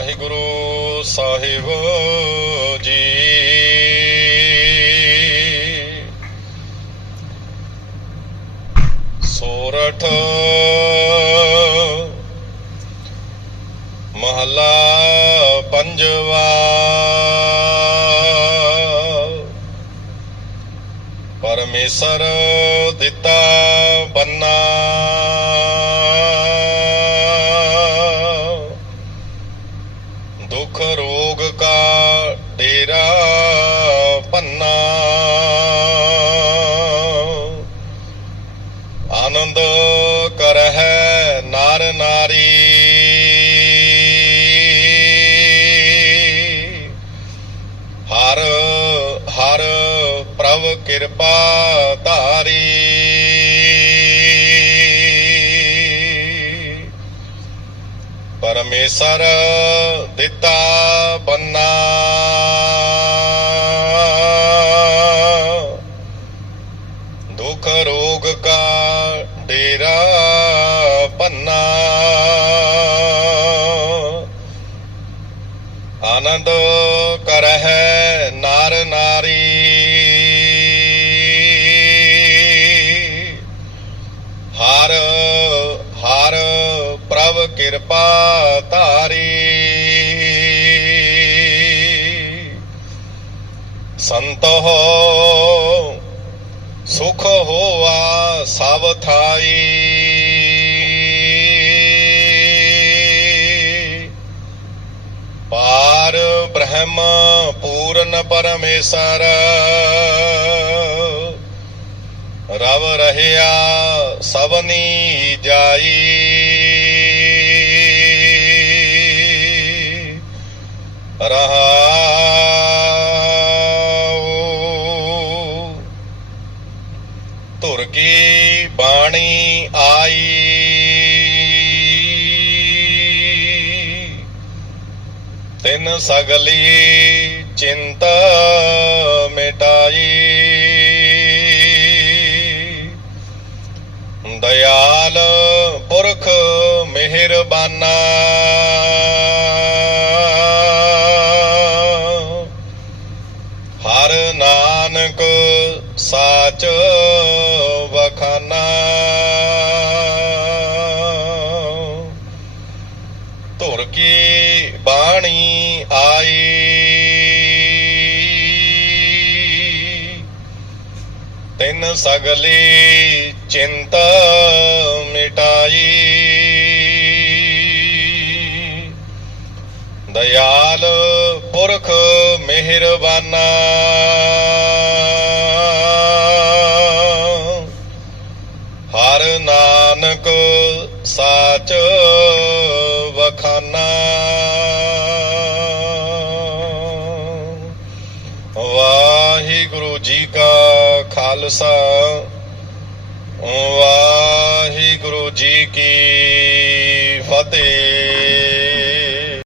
ਵਾਹਿਗੁਰੂ ਸਾਹਿਬ ਜੀ। ਸੋਰਠ ਮਹਲਾ ਪੰਜਵਾ। ਪਰਮੇਸ਼ਰ ਦਿੱਤਾ ਬੰਨਾ। ਦੁਖ ਰੋਗ ਕਾ ਡੇਰਾ ਪੰਨਾ। ਆਨੰਦ ਕਰਹਿ ਨਾਰ ਨਾਰੀ। ਹਰ ਹਰ ਪ੍ਰਭ ਕਿਰਪਾ ਧਾਰੀ। ਪਰਮੇਸ਼ਰ ਦਿੱਤਾ ਬੰਨਾ। ਦੁੱਖ ਰੋਗ ਕਾ ਡੇਰਾ ਪੰਨਾ ਆਨੰਦ ਕਰਹਿ ਨਰ ਨਾਰੀ। ਸੰਤੋ ਸੁਖ ਹੋਆ ਸਭ ਥਾਈ। ਪਾਰ ਬ੍ਰਹਮ ਪੂਰਨ ਪਰਮੇਸ਼ਰ। ਰਵ ਰਹਿਆ ਸਭਨੀ ਜਾਈ। ਬਾਣੀ ਆਈ। ਤਿੰਨ ਸਗਲੀ ਚਿੰਤ ਮਿਟਾਈ। ਦਇਆਲ ਪੁਰਖ ਮਿਹਰਬਾਨਾ। ਹਰ ਨਾਨਕ ਸਾਚ ਵਖਾਨਾ। ਧੁਰ ਕੀ ਬਾਣੀ ਆਈ। ਤਿੰਨ ਸਗਲੀ ਚਿੰਤ ਮਿਟਾਈ। ਦਇਆਲ ਪੁਰਖ ਮਿਹਰਬਾਨਾ। ਹਰ ਨਾਨਕ ਸਾਚ ਖਾਨਾ ਵਾਹਿਗੁਰੂ ਜੀ ਕਾ ਖਾਲਸਾ। ਵਾਹਿਗੁਰੂ ਜੀ ਕੀ